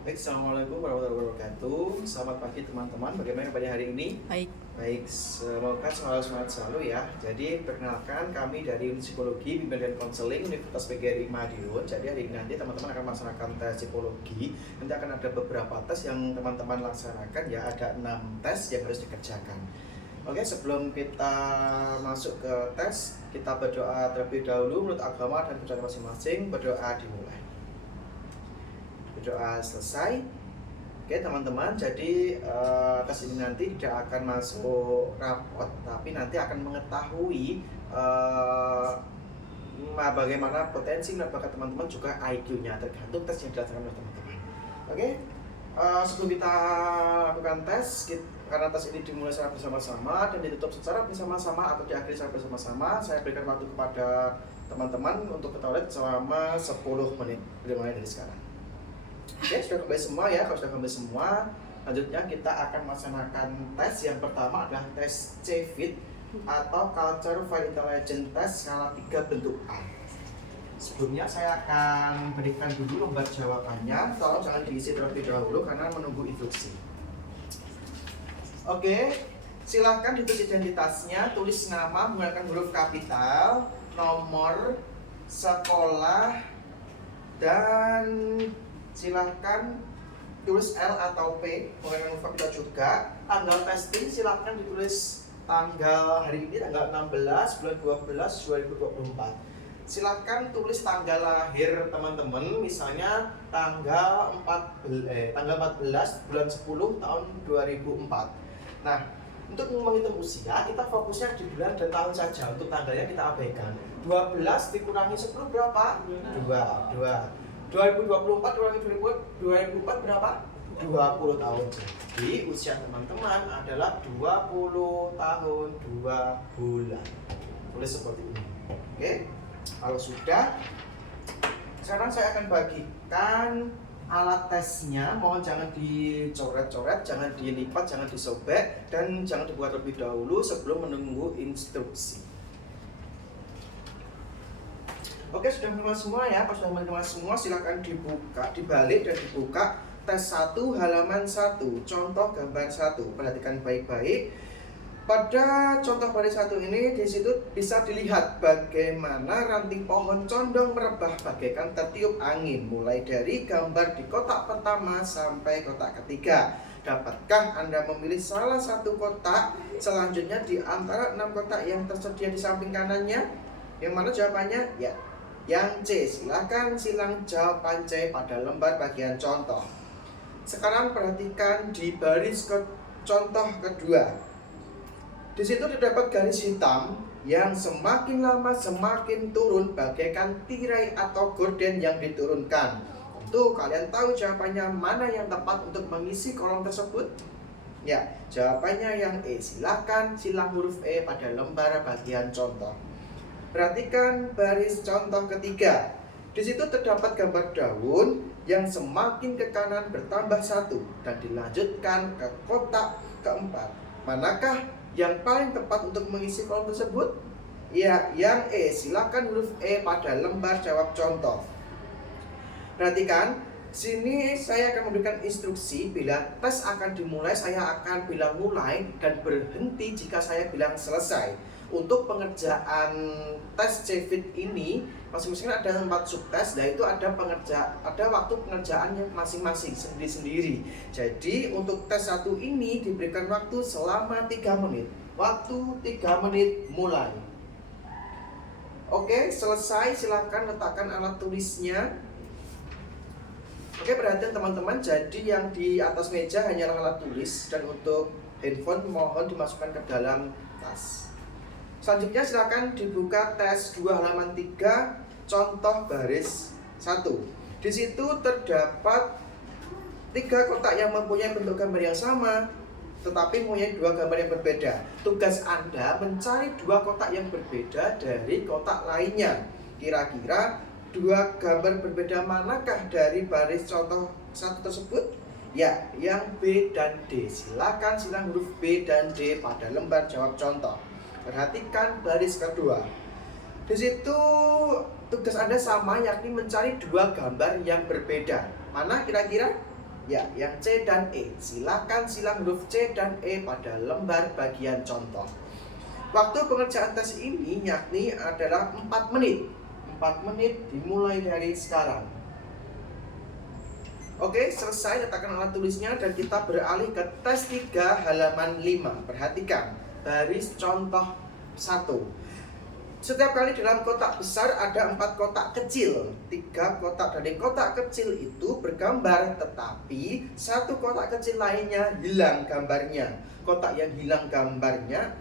Baik, assalamualaikum warahmatullahi wabarakatuh. Selamat pagi teman-teman. Bagaimana pada hari ini? Baik. Baik, semoga selalu semangat selalu ya. Jadi perkenalkan kami dari Unit Psikologi, Bimbingan dan Konseling Universitas PGRI Madiun. Jadi hari ini nanti teman-teman akan melaksanakan tes psikologi. Nanti akan ada beberapa tes yang teman-teman laksanakan ya. Ada 6 tes yang harus dikerjakan. Oke, sebelum kita masuk ke tes, kita berdoa terlebih dahulu menurut agama dan percaya masing-masing. Berdoa dimulai. Berdoa selesai. Oke teman-teman, jadi tes ini nanti tidak akan masuk rapot, tapi nanti akan mengetahui bagaimana potensi dan bakat teman-teman, juga IQ-nya, tergantung tes yang dilaksanakan oleh teman-teman. Oke, sebelum kita lakukan tes, karena tes ini dimulai secara bersama-sama dan ditutup secara bersama-sama atau diakhiri secara bersama-sama, saya berikan waktu kepada teman-teman untuk ke toilet selama 10 menit, dimulai dari sekarang. Oke, sudah kembali semua ya. Kalau sudah kembali semua, lanjutnya kita akan melaksanakan tes. Yang pertama adalah tes CFIT atau Culture File Intelligence Test skala 3 bentuk A. Sebelumnya saya akan berikan dulu lembar jawabannya. Tolong jangan diisi terlebih dahulu karena menunggu instruksi. Oke, silahkan ditulis identitasnya, tulis nama menggunakan huruf kapital, nomor, sekolah, dan silahkan tulis L atau P menggunakan huruf kapital juga. Tanggal testing silahkan ditulis tanggal hari ini, tanggal 16 bulan 12 2024. Silahkan tulis tanggal lahir teman-teman, misalnya tanggal 14 bulan 10 tahun 2004. Nah, untuk menghitung usia, kita fokusnya di bulan dan tahun saja. Untuk tanggalnya kita abaikan. 12 dikurangi 10 berapa? 2. 2024 kurangi 2004 berapa? 20 tahun. Jadi usia teman-teman adalah 20 tahun 2 bulan. Tulis seperti ini. Oke. Kalau sudah, sekarang saya akan bagikan alat tesnya. Mohon jangan dicoret-coret, jangan dilipat, jangan disobek, dan jangan dibuat terlebih dahulu sebelum menunggu instruksi. Oke, sudah menerima semua ya. Kalau sudah menerima semua, silakan dibuka, dibalik dan dibuka tes 1 halaman 1, contoh gambar 1. Perhatikan baik-baik. Pada contoh baris 1 ini, di situ bisa dilihat bagaimana ranting pohon condong merebah bagaikan tertiup angin, mulai dari gambar di kotak pertama sampai kotak ketiga. Dapatkah Anda memilih salah satu kotak selanjutnya di antara 6 kotak yang tersedia di samping kanannya? Yang mana jawabannya? Ya, yang C. Silakan silang jawaban C pada lembar bagian contoh. Sekarang perhatikan di baris contoh kedua. Di situ terdapat garis hitam yang semakin lama semakin turun bagaikan tirai atau gorden yang diturunkan. Tentu kalian tahu jawabannya mana yang tepat untuk mengisi kolom tersebut? Ya, jawabannya yang E. Silakan silang huruf E pada lembar bagian contoh. Perhatikan baris contoh ketiga. Di situ terdapat gambar daun yang semakin ke kanan bertambah 1 dan dilanjutkan ke kotak keempat. Manakah yang paling tepat untuk mengisi kolom tersebut? Ya, yang E. Silakan huruf E pada lembar jawab contoh. Perhatikan, sini saya akan memberikan instruksi. Bila tes akan dimulai, saya akan bilang mulai dan berhenti jika saya bilang selesai. Untuk pengerjaan tes CFIT ini masing-masing ada 4 subtes, dan itu ada waktu pengerjaannya masing-masing sendiri-sendiri. Jadi untuk tes 1 ini diberikan waktu selama 3 menit. Waktu 3 menit mulai. Oke, selesai. Silakan letakkan alat tulisnya. Oke, perhatian teman-teman. Jadi yang di atas meja hanyalah alat tulis, dan untuk handphone mohon dimasukkan ke dalam tas. Selanjutnya silakan dibuka tes 2 halaman 3, contoh baris 1. Di situ terdapat 3 kotak yang mempunyai bentuk gambar yang sama, tetapi mempunyai 2 gambar yang berbeda. Tugas Anda mencari 2 kotak yang berbeda dari kotak lainnya. Kira-kira 2 gambar berbeda manakah dari baris contoh 1 tersebut? Ya, yang B dan D. Silakan silang huruf B dan D pada lembar jawab contoh. Perhatikan baris kedua. Di situ tugas Anda sama, yakni mencari 2 gambar yang berbeda. Mana kira-kira? Ya, yang C dan E. Silakan silang huruf C dan E pada lembar bagian contoh. Waktu pengerjaan tes ini yakni adalah 4 menit. 4 menit dimulai dari sekarang. Oke, selesai, letakkan alat tulisnya dan kita beralih ke tes 3 halaman 5. Perhatikan, baris contoh 1. Setiap kali dalam kotak besar ada 4 kotak kecil. 3 kotak dari kotak kecil itu bergambar, tetapi 1 kotak kecil lainnya hilang gambarnya. Kotak yang hilang gambarnya,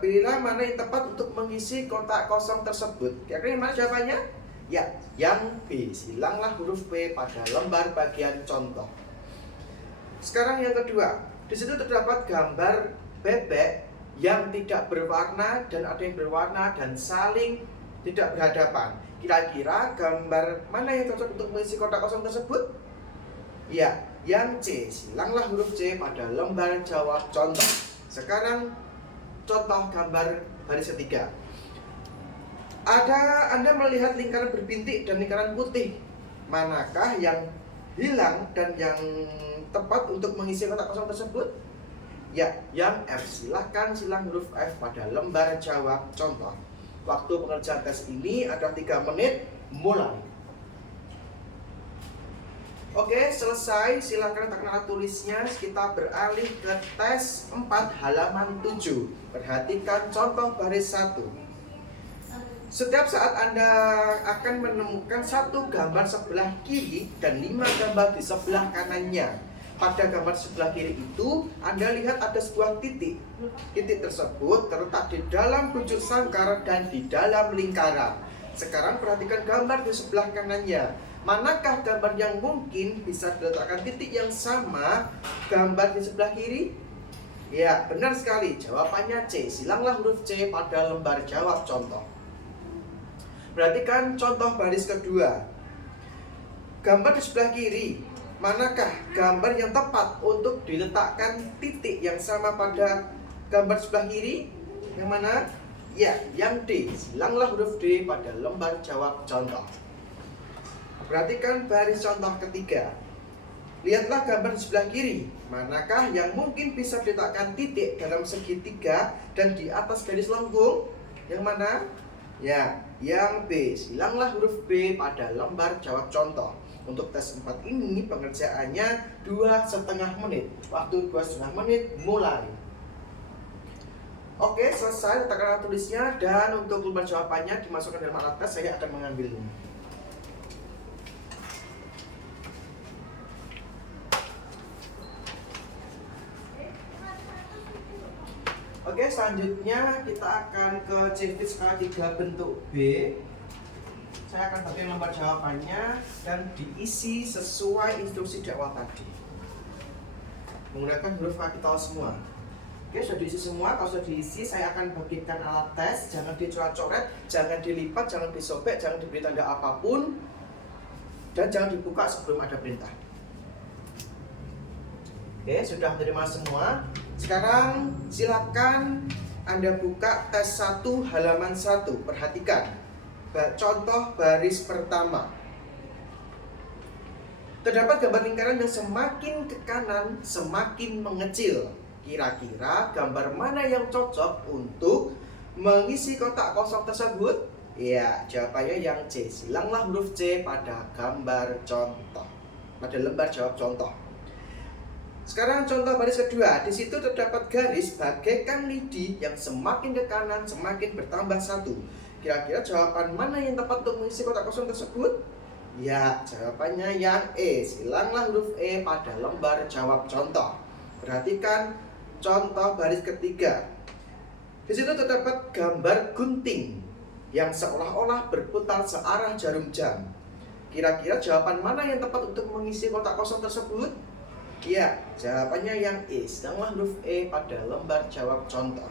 pilihlah mana yang tepat untuk mengisi kotak kosong tersebut. Kira-kira yang mana jawabannya? Ya, yang B. Silanglah huruf B pada lembar bagian contoh. Sekarang yang kedua. Di situ terdapat gambar bebek yang tidak berwarna dan ada yang berwarna dan saling tidak berhadapan. Kira-kira gambar mana yang cocok untuk mengisi kotak kosong tersebut? Ya, yang C. Silanglah huruf C pada lembar jawab contoh. Sekarang contoh gambar baris ketiga. Anda melihat lingkaran berbintik dan lingkaran putih. Manakah yang hilang dan yang tepat untuk mengisi kotak kosong tersebut? Ya, yang F. Silahkan silang huruf F pada lembar jawab contoh. Waktu pengerjaan tes ini ada 3 menit, mulai. Oke, selesai. Silahkan letakkan alat tulisnya. Kita beralih ke tes 4 halaman 7. Perhatikan contoh baris 1. Setiap saat Anda akan menemukan 1 gambar sebelah kiri dan 5 gambar di sebelah kanannya. Pada gambar sebelah kiri itu, Anda lihat ada sebuah titik. Titik tersebut terletak di dalam bujuk sangkar dan di dalam lingkaran. Sekarang perhatikan gambar di sebelah kanannya. Manakah gambar yang mungkin bisa diletakkan titik yang sama gambar di sebelah kiri? Ya, benar sekali. Jawabannya C. Silanglah huruf C pada lembar jawab contoh. Perhatikan contoh baris kedua. Gambar di sebelah kiri. Manakah gambar yang tepat untuk diletakkan titik yang sama pada gambar sebelah kiri? Yang mana? Ya, yang D. Silanglah huruf D pada lembar jawab contoh. Perhatikan baris contoh ketiga. Lihatlah gambar di sebelah kiri. Manakah yang mungkin bisa diletakkan titik dalam segitiga dan di atas garis lengkung? Yang mana? Ya, yang B. Silanglah huruf B pada lembar jawab contoh. Untuk tes 4 ini pengerjaannya 2,5 menit. Waktu 2,5 menit, mulai. Oke, selesai, letakkan alat tulisnya. Dan untuk lembar jawabannya dimasukkan dalam alat tes. Saya akan mengambilnya. Oke, selanjutnya kita akan ke ciri skala 3 bentuk B. Saya akan bagi lembar jawabannya dan diisi sesuai instruksi dakwah tadi. Menggunakan huruf kapital semua. Oke, sudah diisi semua. Kalau sudah diisi, saya akan bagikan alat tes. Jangan dicoret-coret, jangan dilipat, jangan disobek, jangan diberi tanda apapun, dan jangan dibuka sebelum ada perintah. Oke, sudah terima semua. Sekarang silakan Anda buka tes 1 halaman 1. Perhatikan contoh baris pertama. Terdapat gambar lingkaran yang semakin ke kanan semakin mengecil. Kira-kira gambar mana yang cocok untuk mengisi kotak kosong tersebut? Ya, jawabannya yang C. Silanglah huruf C pada gambar contoh, pada lembar jawab contoh. Sekarang contoh baris kedua. Di situ terdapat garis bagaikan lidi yang semakin ke kanan semakin bertambah 1. Kira-kira jawaban mana yang tepat untuk mengisi kotak kosong tersebut? Ya, jawabannya yang E. Silanglah huruf E pada lembar jawab contoh. Perhatikan contoh baris ketiga. Di situ terdapat gambar gunting yang seolah-olah berputar searah jarum jam. Kira-kira jawaban mana yang tepat untuk mengisi kotak kosong tersebut? Ya, jawabannya yang E. Silanglah huruf E pada lembar jawab contoh.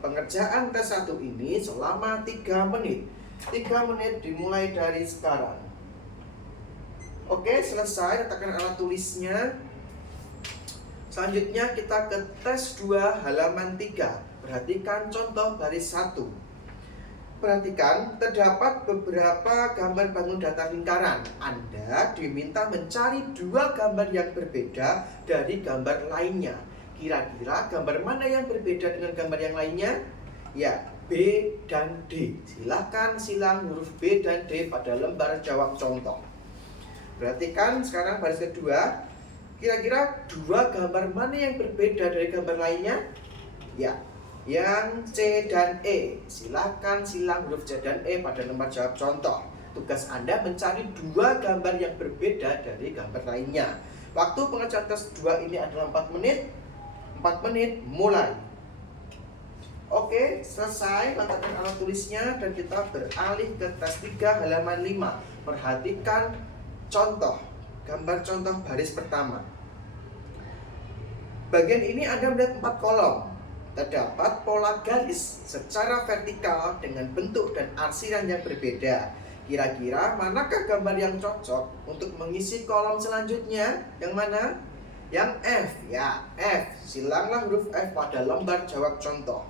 Pengerjaan tes 1 ini selama 3 menit. 3 menit dimulai dari sekarang. Oke, selesai. Letakkan alat tulisnya. Selanjutnya kita ke tes 2 halaman 3. Perhatikan contoh baris 1. perhatikan, terdapat beberapa gambar bangun datar lingkaran. Anda diminta mencari dua gambar yang berbeda dari gambar lainnya. Kira-kira gambar mana yang berbeda dengan gambar yang lainnya? Ya, B dan D. Silakan silang huruf B dan D pada lembar jawab contoh. Perhatikan sekarang baris kedua. Kira-kira dua gambar mana yang berbeda dari gambar lainnya? Ya, yang C dan E. Silakan silang huruf C dan E pada lembar jawab contoh. Tugas Anda mencari dua gambar yang berbeda dari gambar lainnya. Waktu pengerjaan tes 2 ini adalah 4 menit. 4 menit, mulai. Oke, selesai. Letakkan alat tulisnya dan kita beralih ke tes 3 halaman 5. Perhatikan contoh. Gambar contoh baris pertama. Bagian ini Anda melihat 4 kolom. Terdapat pola garis secara vertikal dengan bentuk dan arsiran yang berbeda. Kira-kira manakah gambar yang cocok untuk mengisi kolom selanjutnya? Yang mana? Yang F. Ya, F. Silanglah huruf F pada lembar jawab contoh.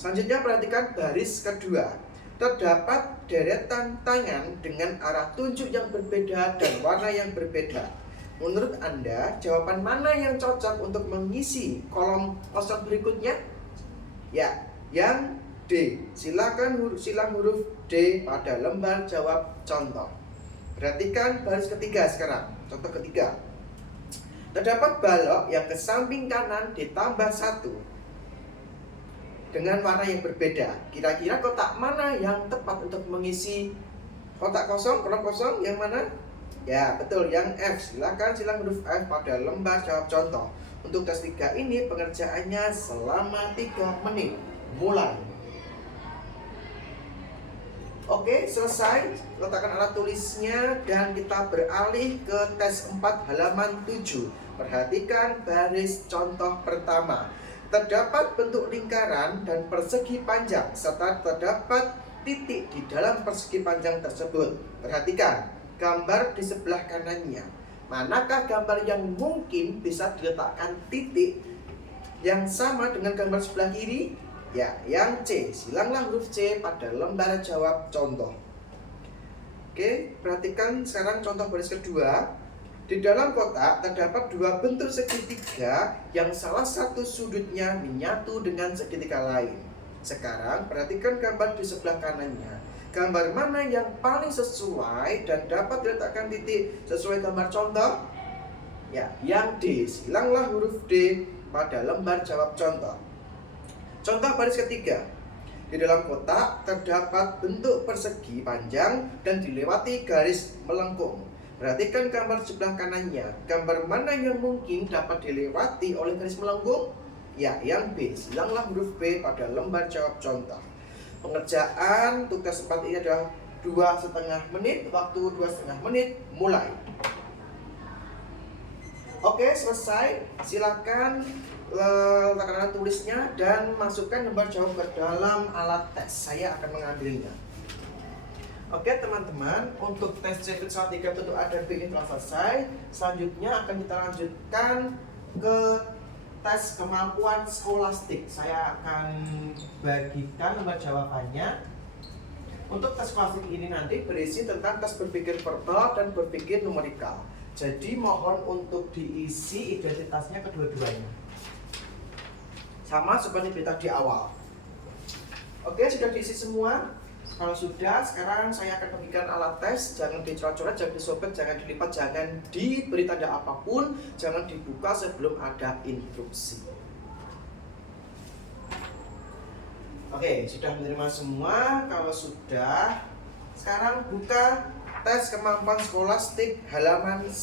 Selanjutnya perhatikan baris kedua. Terdapat deretan tangan dengan arah tunjuk yang berbeda dan warna yang berbeda. Menurut Anda, jawaban mana yang cocok untuk mengisi kolom kosong berikutnya? Ya, yang D. Silakan silang huruf D pada lembar jawab contoh. Perhatikan baris ketiga sekarang. Contoh ketiga. Terdapat balok yang ke samping kanan ditambah 1 dengan warna yang berbeda. Kira-kira kotak mana yang tepat untuk mengisi kotak kosong, kolom kosong yang mana? Ya, betul, yang F. Silakan silang huruf F pada lembar jawab contoh. Untuk tes 3 ini pengerjaannya selama 3 menit. Mulai. Oke, selesai. Letakkan alat tulisnya dan kita beralih ke tes 4 halaman 7. Perhatikan baris contoh pertama. Terdapat bentuk lingkaran dan persegi panjang serta terdapat titik di dalam persegi panjang tersebut. Perhatikan gambar di sebelah kanannya. Manakah gambar yang mungkin bisa diletakkan titik yang sama dengan gambar sebelah kiri? Ya, yang C. Silanglah huruf C pada lembar jawab contoh. Oke, perhatikan sekarang contoh baris kedua. Di dalam kotak terdapat dua bentuk segitiga yang salah satu sudutnya menyatu dengan segitiga lain. Sekarang perhatikan gambar di sebelah kanannya. Gambar mana yang paling sesuai dan dapat diletakkan titik sesuai gambar contoh? Ya, yang D. Silanglah huruf D pada lembar jawab contoh. Contoh baris ketiga. Di dalam kotak terdapat bentuk persegi panjang dan dilewati garis melengkung. Perhatikan gambar sebelah kanannya. Gambar mana yang mungkin dapat dilewati oleh garis melengkung? Ya, yang B. Silanglah huruf B pada lembar jawab contoh. Pengerjaan tugas 4 ini adalah 2,5 menit. Waktu 2,5 menit, mulai. Oke, selesai. Silakan letakkan alat tulisnya dan masukkan lembar jawab ke dalam alat tes. Saya akan mengambilnya. Oke teman-teman, untuk tes C soal 3 bentuk A dan B ini telah selesai. Selanjutnya akan kita lanjutkan ke tes kemampuan skolastik. Saya akan bagikan lembar jawabannya. Untuk tes skolastik ini nanti berisi tentang tes berpikir verbal dan berpikir numerikal. Jadi mohon untuk diisi identitasnya kedua-duanya. Sama seperti berita di awal. Oke, sudah diisi semua? Kalau sudah, sekarang saya akan bagikan alat tes. Jangan dicoret-coret, jangan disobek, jangan dilipat, jangan diberi tanda apapun. Jangan dibuka sebelum ada instruksi. Oke, sudah menerima semua. Kalau sudah, sekarang buka tes kemampuan skolastik halaman 1.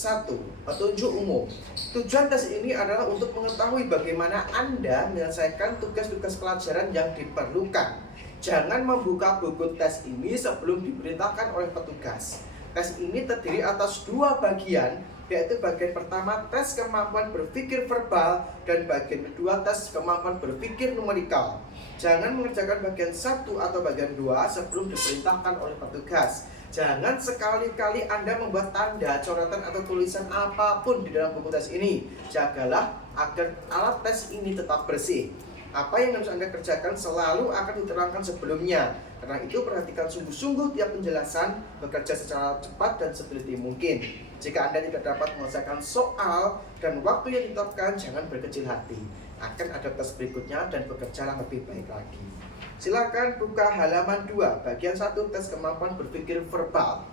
Petunjuk umum. Tujuan tes ini adalah untuk mengetahui bagaimana Anda menyelesaikan tugas-tugas pelajaran yang diperlukan. Jangan membuka buku tes ini sebelum diperintahkan oleh petugas. Tes ini terdiri atas 2 bagian, yaitu bagian pertama tes kemampuan berpikir verbal dan bagian kedua tes kemampuan berpikir numerikal. Jangan mengerjakan bagian 1 atau bagian 2 sebelum diperintahkan oleh petugas. Jangan sekali-kali Anda membuat tanda, coretan atau tulisan apapun di dalam buku tes ini. Jagalah agar alat tes ini tetap bersih. Apa yang harus Anda kerjakan selalu akan diterangkan sebelumnya. Karena itu perhatikan sungguh-sungguh tiap penjelasan, bekerja secara cepat dan seteliti mungkin. Jika Anda tidak dapat menyelesaikan soal dan waktu yang ditetapkan, jangan berkecil hati. Akan ada tes berikutnya dan bekerjalah lebih baik lagi. Silakan buka halaman 2, bagian 1, tes kemampuan berpikir verbal.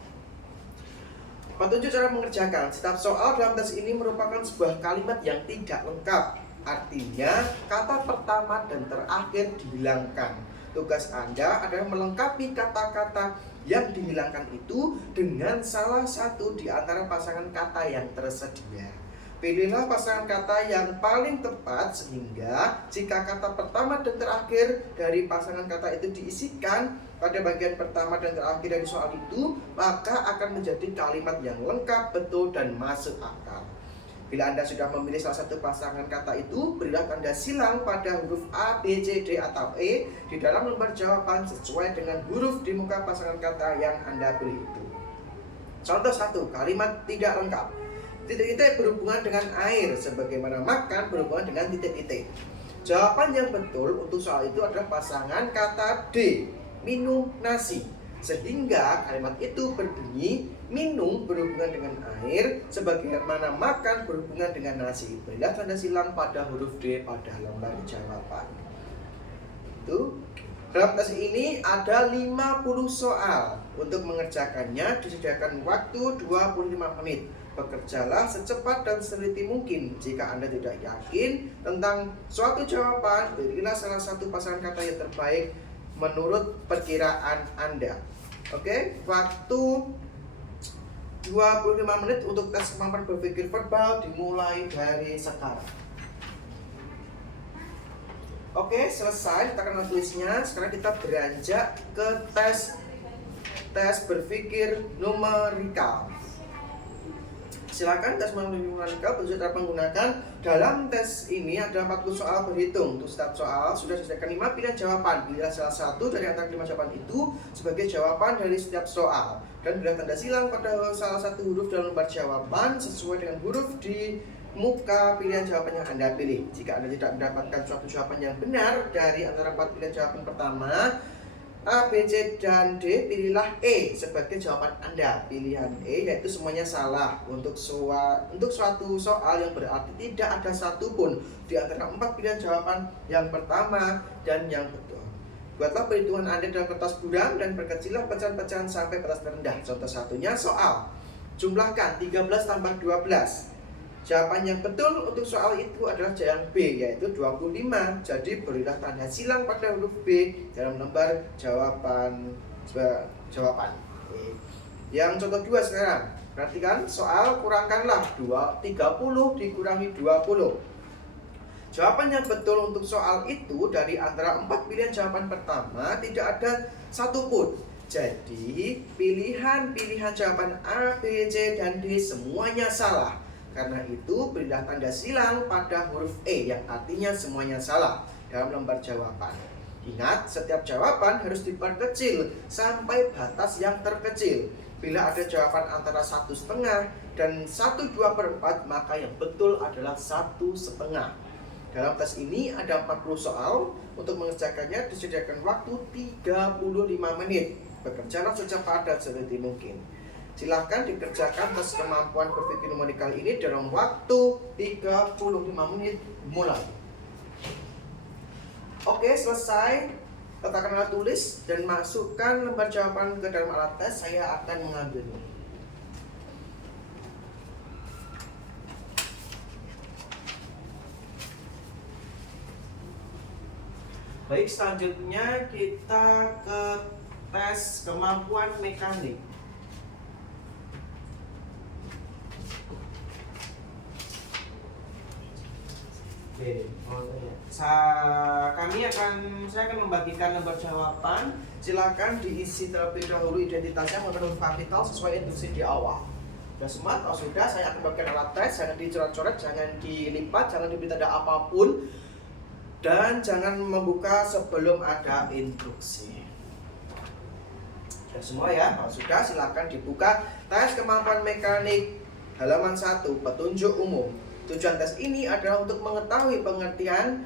Petunjuk cara mengerjakan. Setiap soal dalam tes ini merupakan sebuah kalimat yang tidak lengkap. Artinya, kata pertama dan terakhir dihilangkan. Tugas Anda adalah melengkapi kata-kata yang dihilangkan itu dengan salah satu di antara pasangan kata yang tersedia. Pilihlah pasangan kata yang paling tepat sehingga jika kata pertama dan terakhir dari pasangan kata itu diisikan pada bagian pertama dan terakhir dari soal itu, maka akan menjadi kalimat yang lengkap, betul, dan masuk akal. Bila Anda sudah memilih salah satu pasangan kata itu, berilah tanda silang pada huruf A, B, C, D, atau E di dalam lembar jawaban sesuai dengan huruf di muka pasangan kata yang Anda pilih itu. Contoh 1, kalimat tidak lengkap. Titik-titik berhubungan dengan air, sebagaimana makan berhubungan dengan titik-titik. Jawaban yang betul untuk soal itu adalah pasangan kata D, minum nasi. Sehingga kalimat itu berbunyi, minum berhubungan dengan air, sebagaimana makan berhubungan dengan nasi. Berilah tanda silang pada huruf D pada lembar jawaban. Itu. Dalam tes ini ada 50 soal. Untuk mengerjakannya disediakan waktu 25 menit. Bekerjalah secepat dan seteliti mungkin. Jika Anda tidak yakin tentang suatu jawaban, berilah salah satu pasangan kata yang terbaik menurut perkiraan Anda. Oke, waktu 25 menit untuk tes kemampuan berpikir verbal dimulai dari sekarang. Oke, selesai kita akan tulisnya. Sekarang kita beranjak ke tes berpikir numerikal. Silakan tes numerikal berusaha cara menggunakan. Dalam tes ini ada 40 soal berhitung. Untuk setiap soal sudah disediakan 5 pilihan jawaban. Pilihlah salah satu dari antara 5 jawaban itu sebagai jawaban dari setiap soal. Dan berilah tanda silang pada salah satu huruf dalam lembar jawaban sesuai dengan huruf di muka pilihan jawaban yang Anda pilih. Jika Anda tidak mendapatkan suatu jawaban yang benar dari antara 4 pilihan jawaban pertama, A, B, C, dan D, pilihlah E sebagai jawaban Anda. Pilihan E yaitu semuanya salah untuk suatu soal yang berarti tidak ada satupun di antara 4 pilihan jawaban yang pertama dan yang betul. Buatlah perhitungan Anda dalam kertas buram dan perkecillah pecahan-pecahan sampai batas terendah. Contoh satunya soal. Jumlahkan 13 tambah 12. Jawaban yang betul untuk soal itu adalah yang B, yaitu 25. Jadi berilah tanda silang pada huruf B dalam lembar jawaban. Yang contoh 2 sekarang. Perhatikan soal, kurangkanlah 30 dikurangi 20. Jawaban yang betul untuk soal itu dari antara 4 pilihan jawaban pertama tidak ada satupun. Jadi pilihan jawaban A, B, C, dan D semuanya salah. Karena itu berilah tanda silang pada huruf E yang artinya semuanya salah dalam lembar jawaban. Ingat, setiap jawaban harus diperkecil sampai batas yang terkecil. Bila ada jawaban antara 1,5 dan 1/2/4, maka yang betul adalah 1,5. Dalam tes ini ada 40 soal. Untuk mengerjakannya disediakan waktu 35 menit. Bekerjalah secepat dan seteliti mungkin. Silahkan dikerjakan tes kemampuan berpikir numerikal ini dalam waktu 35 menit mulai. Oke, selesai. Letakkan alat tulis dan masukkan lembar jawaban ke dalam alat tes. Saya akan mengambilnya. Baik, selanjutnya kita ke tes kemampuan mekanik. Saya akan membagikan lembar jawaban. Silakan diisi terlebih dahulu identitasnya menggunakan huruf kapital sesuai instruksi di awal. Sudah semua? Kalau sudah, saya akan bagikan alat tes. Jangan dicoret-coret, jangan dilipat, jangan diberi tanda apapun, dan jangan membuka sebelum ada instruksi. Sudah semua ya? Kalau sudah, silakan dibuka tes kemampuan mekanik halaman 1, petunjuk umum. Tujuan tes ini adalah untuk mengetahui pengertian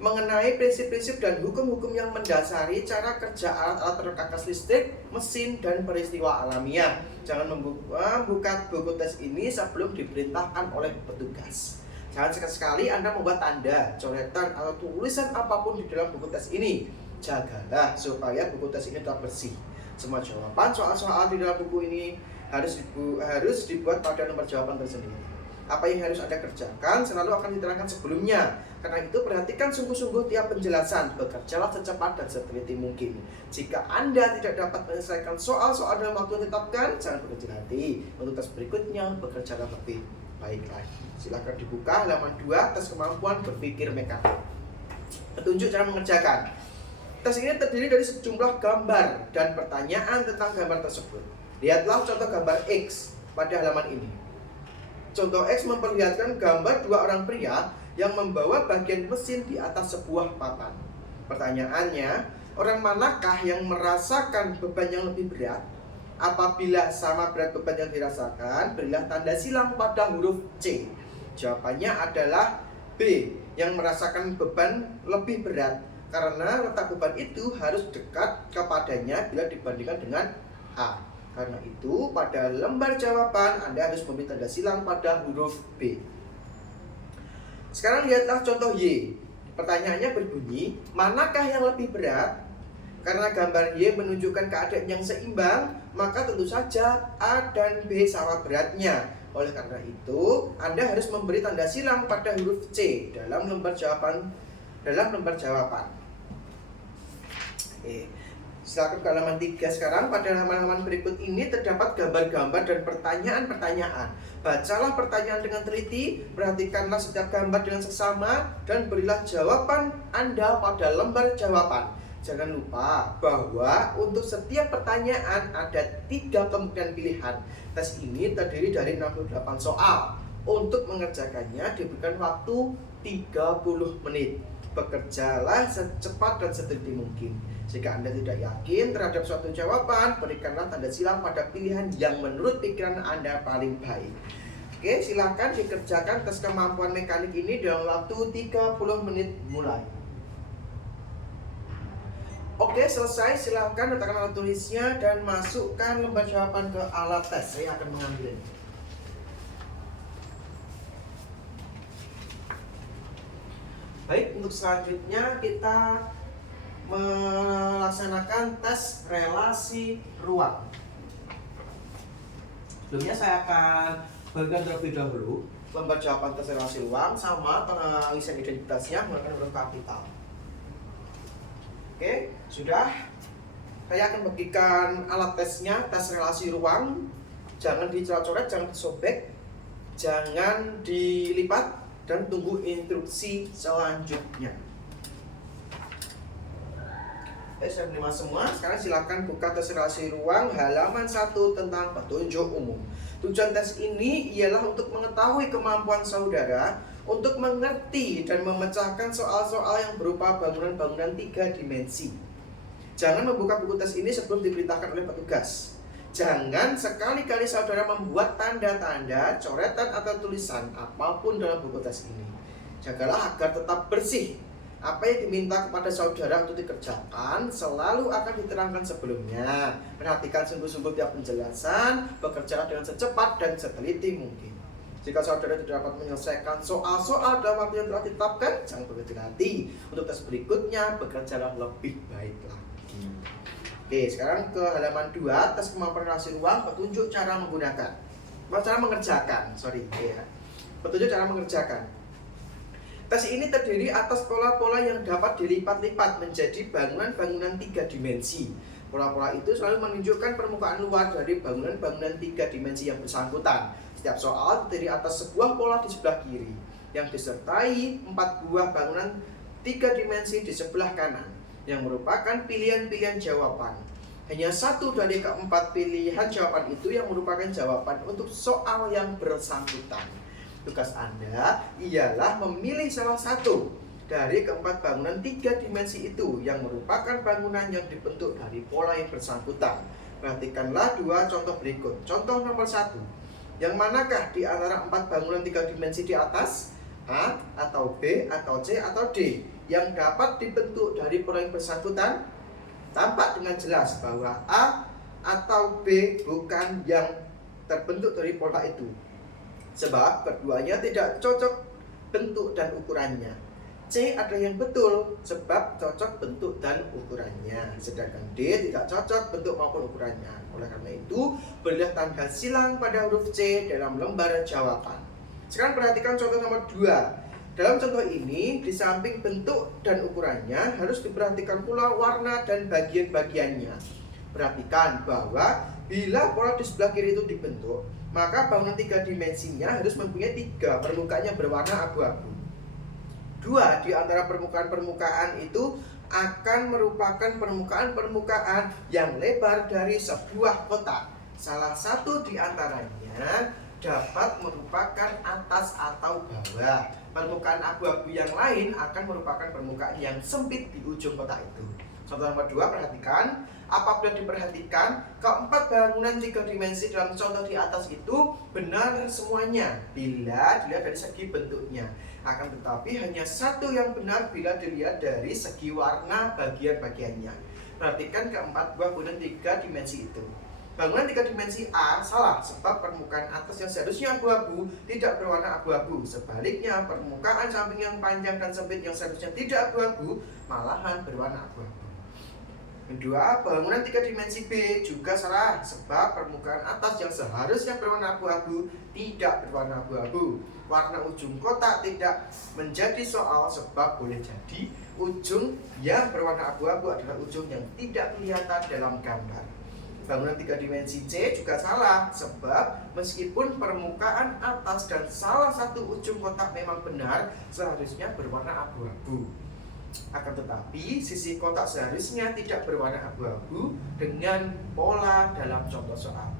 mengenai prinsip-prinsip dan hukum-hukum yang mendasari cara kerja alat-alat perkakas listrik, mesin, dan peristiwa alamiah. Jangan membuka buku tes ini sebelum diperintahkan oleh petugas. Jangan sekali-sekali Anda membuat tanda, coretan, atau tulisan apapun di dalam buku tes ini. Jagalah supaya buku tes ini tetap bersih. Semua jawaban soal-soal di dalam buku ini harus dibuat pada nomor jawaban tersendiri. Apa yang harus Anda kerjakan selalu akan diterangkan sebelumnya. Karena itu perhatikan sungguh-sungguh tiap penjelasan. Bekerjalah secepat dan seteliti mungkin. Jika Anda tidak dapat menyelesaikan soal-soal dalam waktu yang ditetapkan, jangan berkecil hati. Untuk tes berikutnya, bekerjalah lebih baik lagi. Silakan dibuka halaman 2, tes kemampuan berpikir mekanik. Petunjuk cara mengerjakan. Tes ini terdiri dari sejumlah gambar dan pertanyaan tentang gambar tersebut. Lihatlah contoh gambar X pada halaman ini. Contoh X memperlihatkan gambar dua orang pria yang membawa bagian mesin di atas sebuah papan. Pertanyaannya, orang manakah yang merasakan beban yang lebih berat? Apabila sama berat beban yang dirasakan, berilah tanda silang pada huruf C. Jawabannya adalah B, yang merasakan beban lebih berat, karena letak beban itu harus dekat kepadanya bila dibandingkan dengan A. Karena itu, pada lembar jawaban Anda harus memberi tanda silang pada huruf B. Sekarang lihatlah contoh Y. Pertanyaannya berbunyi, manakah yang lebih berat? Karena gambar Y menunjukkan keadaan yang seimbang, maka tentu saja A dan B sama beratnya. Oleh karena itu, Anda harus memberi tanda silang pada huruf C dalam lembar jawaban. Oke. Silakan ke halaman 3 sekarang. Pada halaman berikut ini terdapat gambar-gambar dan pertanyaan-pertanyaan. Bacalah pertanyaan dengan teliti, perhatikanlah setiap gambar dengan seksama, dan berilah jawaban Anda pada lembar jawaban. Jangan lupa bahwa untuk setiap pertanyaan ada 3 kemungkinan pilihan. Tes ini terdiri dari 68 soal. Untuk mengerjakannya diberikan waktu 30 menit. Bekerjalah secepat dan seteliti mungkin. Jika Anda tidak yakin terhadap suatu jawaban, berikanlah tanda silang pada pilihan yang menurut pikiran Anda paling baik. Oke, silakan dikerjakan tes kemampuan mekanik ini dalam waktu 30 menit mulai. Oke, selesai. Silakan letakkan alat tulisnya dan masukkan lembar jawaban ke alat tes. Saya akan mengambilnya. Baik, untuk selanjutnya kita melaksanakan tes relasi ruang. Sebelumnya saya akan bagikan terlebih dahulu lembar jawaban tes relasi ruang sama pengisian identitasnya menggunakan huruf kapital. Oke, sudah. Saya akan bagikan alat tesnya, tes relasi ruang. Jangan dicoret-coret, jangan disobek, jangan dilipat, dan tunggu instruksi selanjutnya. Saya menerima semua. Sekarang silakan buka tes relasi ruang halaman 1 tentang petunjuk umum. Tujuan tes ini ialah untuk mengetahui kemampuan saudara untuk mengerti dan memecahkan soal-soal yang berupa bangunan-bangunan 3 dimensi. Jangan membuka buku tes ini sebelum diperintahkan oleh petugas. Jangan sekali-kali saudara membuat tanda-tanda, coretan, atau tulisan apapun dalam buku tes ini. Jagalah agar tetap bersih. Apa yang diminta kepada saudara untuk dikerjakan selalu akan diterangkan sebelumnya. Perhatikan sungguh-sungguh tiap penjelasan, bekerjalah dengan secepat dan seteliti mungkin. Jika saudara tidak dapat menyelesaikan soal-soal dalam waktu yang telah ditetapkan, jangan berkecil hati. Untuk tes berikutnya, bekerjalah lebih baik lagi. Oke, sekarang ke halaman 2, tes kemampuan relasi ruang, petunjuk cara menggunakan. Cara mengerjakan, petunjuk cara mengerjakan. Tes ini terdiri atas pola-pola yang dapat dilipat-lipat menjadi bangunan-bangunan 3 dimensi. Pola-pola itu selalu menunjukkan permukaan luar dari bangunan-bangunan 3 dimensi yang bersangkutan. Setiap soal terdiri atas sebuah pola di sebelah kiri, yang disertai 4 buah bangunan 3 dimensi di sebelah kanan, yang merupakan pilihan-pilihan jawaban. Hanya satu dari keempat pilihan jawaban itu yang merupakan jawaban untuk soal yang bersangkutan. Tugas Anda ialah memilih salah satu dari keempat bangunan 3 dimensi itu yang merupakan bangunan yang dibentuk dari pola yang bersangkutan. Perhatikanlah 2 contoh berikut. Contoh nomor 1. Yang manakah di antara 4 bangunan 3 dimensi di atas? A atau B atau C atau D? yang dapat dibentuk dari pola yang bersangkutan, tampak dengan jelas bahwa A atau B bukan yang terbentuk dari pola itu, sebab keduanya tidak cocok bentuk dan ukurannya. C ada yang betul sebab cocok bentuk dan ukurannya, sedangkan D tidak cocok bentuk maupun ukurannya. Oleh karena itu, berilah tanda silang pada huruf C dalam lembar jawaban. Sekarang perhatikan contoh nomor 2. Dalam contoh ini, di samping bentuk dan ukurannya harus diperhatikan pula warna dan bagian-bagiannya. Perhatikan bahwa bila pola di sebelah kiri itu dibentuk, maka bangunan 3 dimensinya harus mempunyai 3 permukaannya berwarna abu-abu. 2 di antara permukaan-permukaan itu akan merupakan permukaan-permukaan yang lebar dari sebuah kotak. Salah satu di antaranya dapat merupakan atas atau bawah. Permukaan abu-abu yang lain akan merupakan permukaan yang sempit di ujung kotak itu. Contoh nomor 2, perhatikan. Apabila diperhatikan, keempat bangunan 3 dimensi dalam contoh di atas itu benar semuanya bila dilihat dari segi bentuknya. Akan tetapi hanya satu yang benar bila dilihat dari segi warna bagian-bagiannya. Perhatikan keempat buah bangunan 3 dimensi itu. Bangunan 3 dimensi A salah sebab permukaan atas yang seharusnya abu-abu tidak berwarna abu-abu. Sebaliknya, permukaan samping yang panjang dan sempit yang seharusnya tidak abu-abu malahan berwarna abu-abu. Kedua, bangunan 3 dimensi B juga salah sebab permukaan atas yang seharusnya berwarna abu-abu tidak berwarna abu-abu. Warna ujung kotak tidak menjadi soal sebab boleh jadi ujung yang berwarna abu-abu adalah ujung yang tidak kelihatan dalam gambar. Bangunan 3 dimensi C juga salah sebab meskipun permukaan atas dan salah satu ujung kotak memang benar, seharusnya berwarna abu-abu. Akan tetapi sisi kotak seharusnya tidak berwarna abu-abu dengan pola dalam contoh soal.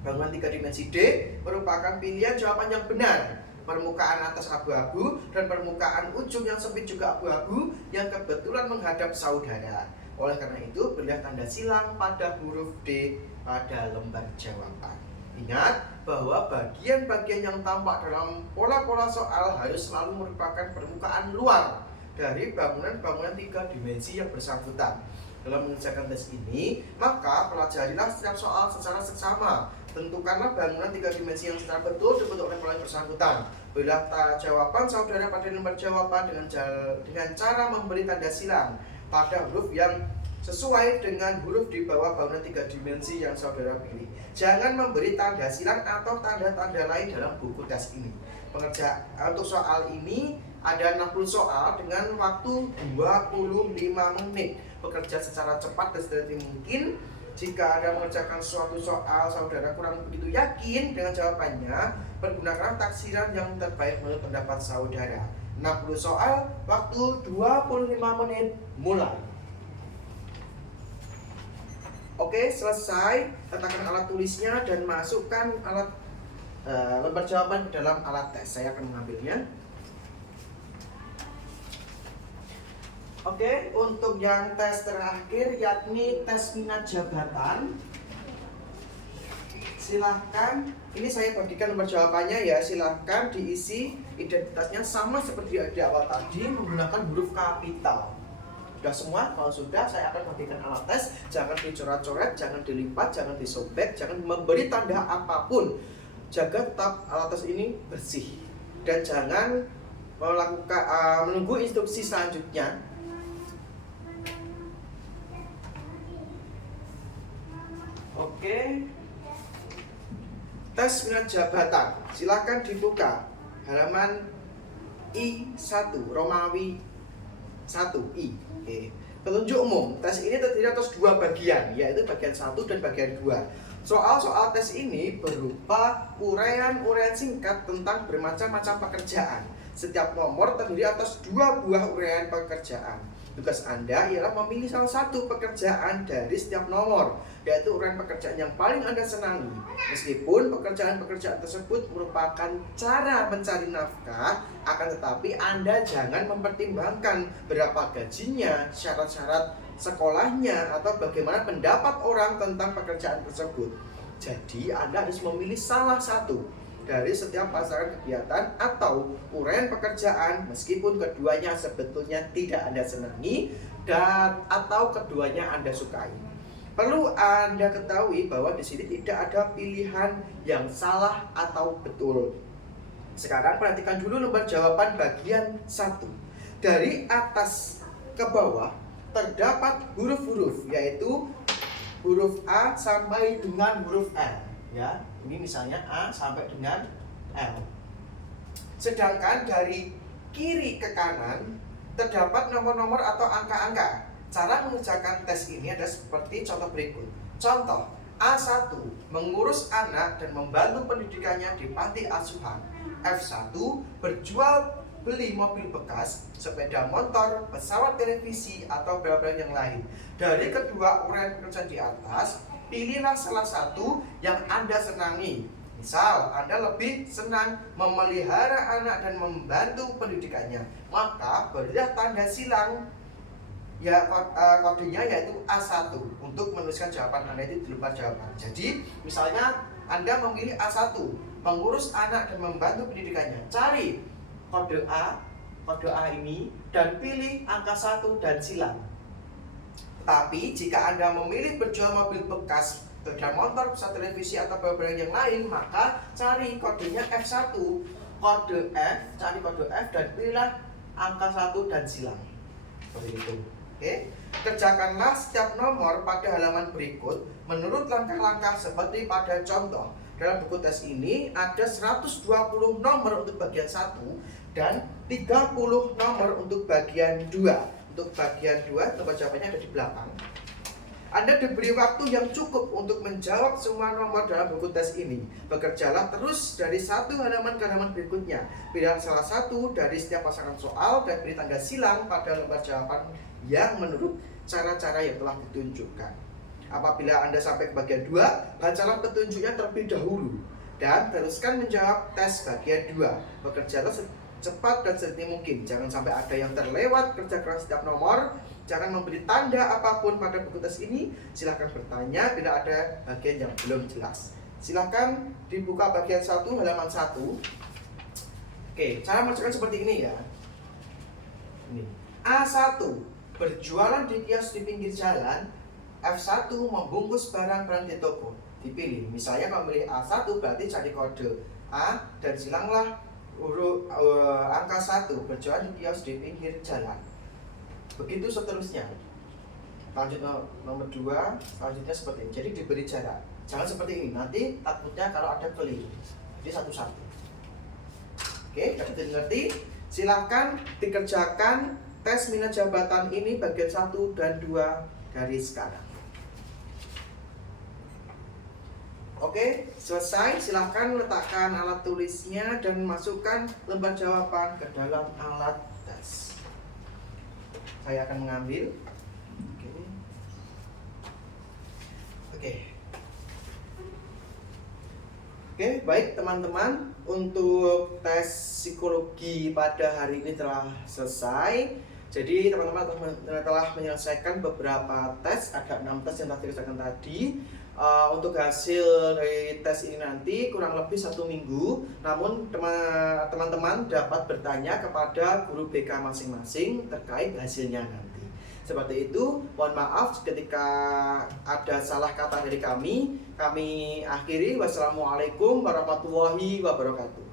Bangunan 3 dimensi D merupakan pilihan jawaban yang benar. Permukaan atas abu-abu dan permukaan ujung yang sempit juga abu-abu yang kebetulan menghadap saudara. Oleh karena itu, berilah tanda silang pada huruf D pada lembar jawaban. Ingat bahwa bagian-bagian yang tampak dalam pola-pola soal harus selalu merupakan permukaan luar dari bangunan-bangunan 3 dimensi yang bersangkutan. Dalam mengerjakan tes ini, maka pelajarilah setiap soal secara seksama. Tentukanlah bangunan 3 dimensi yang secara betul dibentuk oleh pola yang bersangkutan. Berilah jawaban saudara pada lembar jawaban dengan cara memberi tanda silang pada huruf yang sesuai dengan huruf di bawah bangunan 3 dimensi yang saudara pilih. Jangan memberi tanda silang atau tanda-tanda lain dalam buku tes ini. Untuk soal ini ada 60 soal dengan waktu 25 menit. Bekerja secara cepat dan sedikit mungkin. Jika Anda mengerjakan suatu soal saudara kurang begitu yakin dengan jawabannya, pergunakan taksiran yang terbaik menurut pendapat saudara. 60 soal, waktu 25 menit, mulai. Oke, selesai. Letakkan alat tulisnya dan masukkan alat lembar jawaban ke dalam alat tes. Saya akan mengambilnya. Oke, untuk yang tes terakhir yakni tes minat jabatan. Silahkan, ini saya bagikan lembar jawabannya ya. Silahkan diisi identitasnya sama seperti di awal tadi menggunakan huruf kapital. Sudah semua? Kalau sudah, saya akan bagikan alat tes. Jangan dicoret-coret, jangan dilipat, jangan disobek, jangan memberi tanda apapun. Jaga tetap alat tes ini bersih dan jangan menunggu instruksi selanjutnya. Oke, tes minat jabatan. Silakan dibuka halaman I1, Romawi 1 I. Oke. Petunjuk umum. Tes ini terdiri atas 2 bagian, yaitu bagian 1 dan bagian 2. Soal-soal tes ini berupa uraian-uraian singkat tentang bermacam-macam pekerjaan. Setiap nomor terdiri atas 2 buah uraian pekerjaan. Tugas Anda ialah memilih salah satu pekerjaan dari setiap nomor, yaitu uraian pekerjaan yang paling Anda senangi. Meskipun pekerjaan-pekerjaan tersebut merupakan cara mencari nafkah, akan tetapi Anda jangan mempertimbangkan berapa gajinya, syarat-syarat sekolahnya, atau bagaimana pendapat orang tentang pekerjaan tersebut. Jadi Anda harus memilih salah satu. dari setiap pasangan kegiatan atau uraian pekerjaan meskipun keduanya sebetulnya tidak Anda senangi dan atau keduanya Anda sukai. Perlu Anda ketahui bahwa di sini tidak ada pilihan yang salah atau betul. Sekarang perhatikan dulu lembar jawaban bagian 1. Dari atas ke bawah terdapat huruf-huruf, yaitu huruf A sampai dengan huruf L. Ya, ini misalnya A sampai dengan L. Sedangkan dari kiri ke kanan terdapat nomor-nomor atau angka-angka. Cara mengerjakan tes ini ada seperti contoh berikut. Contoh, A1 mengurus anak dan membantu pendidikannya di panti asuhan. F1 berjual beli mobil bekas, sepeda motor, pesawat televisi, atau barang yang lain. Dari kedua uraian pekerjaan di atas, pilihlah salah satu yang Anda senangi. Misal, Anda lebih senang memelihara anak dan membantu pendidikannya, maka berilah tanda silang ya, kodenya yaitu A1 untuk menuliskan jawaban Anda itu di lembar jawaban. Jadi, misalnya Anda memilih A1, mengurus anak dan membantu pendidikannya. Cari kode A ini dan pilih angka 1 dan silang. Tapi jika Anda memilih berjual mobil bekas, sepeda motor, pesawat televisi, atau barang yang lain, maka cari kodenya F1. Kode F, cari kode F dan pilihlah angka 1 dan silang. Seperti itu. Oke. Kerjakanlah setiap nomor pada halaman berikut menurut langkah-langkah seperti pada contoh. Dalam buku tes ini ada 120 nomor untuk bagian 1 dan 30 nomor untuk bagian 2. Untuk bagian 2, tempat jawabannya ada di belakang. Anda diberi waktu yang cukup untuk menjawab semua nomor dalam buku tes ini. Bekerjalah terus dari satu halaman ke halaman berikutnya. Pilih salah satu dari setiap pasangan soal dan beri tanda silang pada lembar jawaban yang menurut cara-cara yang telah ditunjukkan. Apabila Anda sampai ke bagian 2, bacalah petunjuknya terlebih dahulu dan teruskan menjawab tes bagian 2. Bekerjalah cepat dan sedini mungkin. Jangan sampai ada yang terlewat. Kerjakan setiap nomor. Jangan memberi tanda apapun pada buku tes ini. Silahkan bertanya bila ada bagian yang belum jelas. Silahkan dibuka bagian 1 halaman 1. Oke, cara mengerjakan seperti ini ya. Ini A1 berjualan di kios di pinggir jalan. F1 membungkus barang-barang di toko. Dipilih. Misalnya kalau memilih A1 berarti cari kode A dan silanglah huruf angka 1 berjualan di kios di pinggir jalan. Begitu seterusnya. Lanjut nomor 2, selanjutnya seperti ini. Jadi diberi jarak. Jangan seperti ini. Nanti takutnya kalau ada keliru. Jadi satu-satu. Oke, sudah dimengerti? Silahkan dikerjakan tes minat jabatan ini bagian 1 dan 2 dari sekarang. Oke, selesai. Silahkan letakkan alat tulisnya dan masukkan lembar jawaban ke dalam alat tes. Saya akan mengambil. Oke, baik teman-teman. Untuk tes psikologi pada hari ini telah selesai. Jadi teman-teman telah menyelesaikan beberapa tes. Ada 6 tes yang telah dikerjakan tadi. Untuk hasil dari tes ini nanti kurang lebih 1 minggu. Namun teman-teman dapat bertanya kepada guru BK masing-masing terkait hasilnya nanti. Seperti itu, mohon maaf ketika ada salah kata dari kami. Kami akhiri. Wassalamualaikum warahmatullahi wabarakatuh.